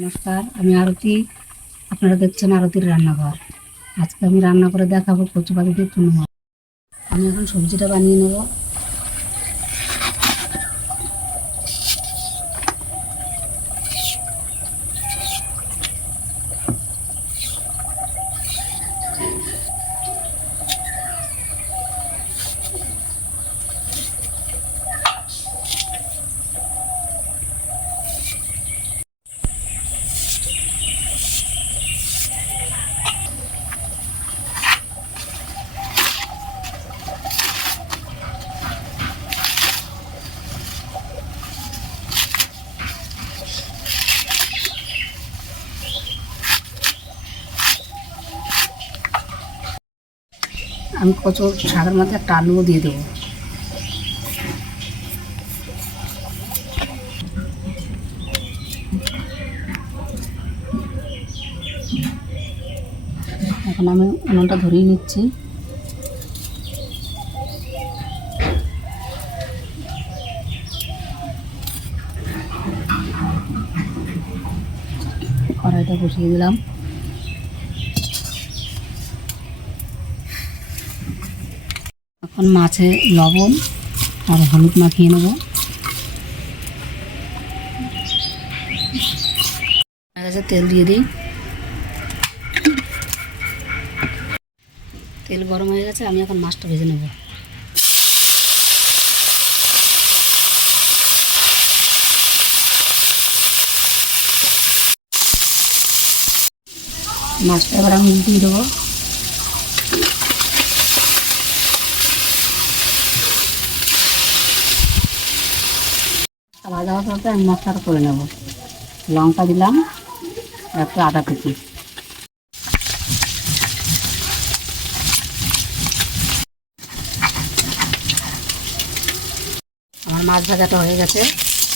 নমস্কার, আমি আরতি। আপনারা দেখছেন আরতির রান্নাঘর। আজকে আমি রান্না করে দেখাবো কচু পাতা দিয়ে চুনো মাছ। আমি এখন সবজিটা বানিয়ে নেব। আমি কচুর শাকের মধ্যে একটা আলুও দিয়ে দেবো। এখন আমি উনুনটা ধরিয়ে নিচ্ছি। কড়াইটা বসিয়ে দিলাম। এখন মাছে লবণ আর হলুদ মাখিয়ে নেব। তেল দিয়ে দিই। তেল গরম হয়ে গেছে, আমি এখন মাছটা ভেজে নেব। মাছটা এবার আমি উল্টিয়ে দেবো। ভাজা ভাজা আমি মশলাটা করে নেব। লঙ্কা দিলাম, একটা আদা কুচি। আমার মাছ ভাজাটা হয়ে গেছে,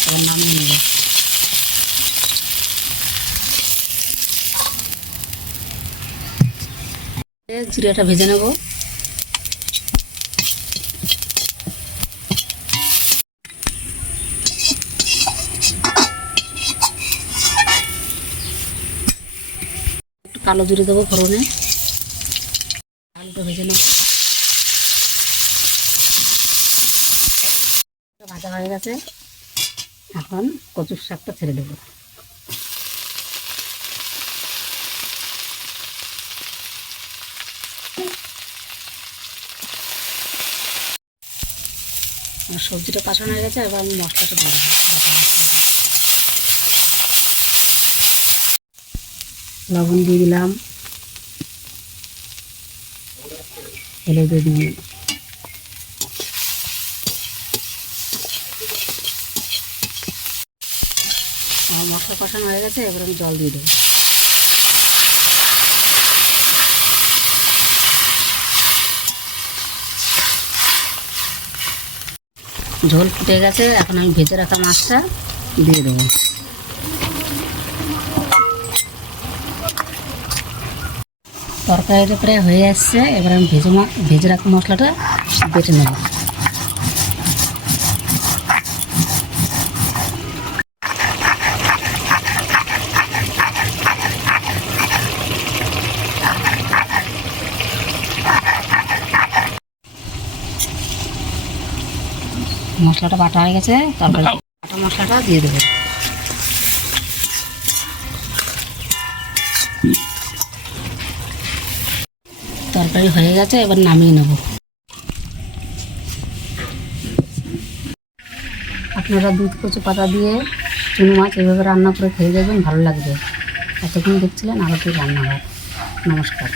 এবার নামিয়ে নেব। জিরাটা ভেজে নেব। একটু কালো জিরে দেবো ফোড়নে। আলুটা ভেজে নেব। ভাজা হয়ে গেছে, এখন কচুর শাকটা ছেড়ে দেবো। সবজিটা কষানো হয়ে গেছে, এবার আমি মশলাটা দিয়ে দেবো। লবণ দিয়ে দিলাম, হলুদ দিয়ে দিলাম। আমার মশলা কষানো হয়ে গেছে, এবার আমি জল দিয়ে দেবো। ঝোল ফুটে গেছে, এখন আমি ভেজে রাখা মাছটা দিয়ে দেবো। তরকারিটা প্রায় হয়ে আসছে, এবার আমি ভেজে রাখা মশলাটা বেটে নেব। মশলাটা বাটা হয়ে গেছে, তরকারি বাটা মশলাটা দিয়ে দেবো। তরকারি হয়ে গেছে, এবার নামিয়ে নেব। আপনারা দুধ কচু পাতা দিয়ে চুনো মাছ এভাবে রান্না করে খেয়ে দেখবেন, ভালো লাগবে। এতক্ষণ দেখছিলেন আরতির রান্নাঘর। নমস্কার।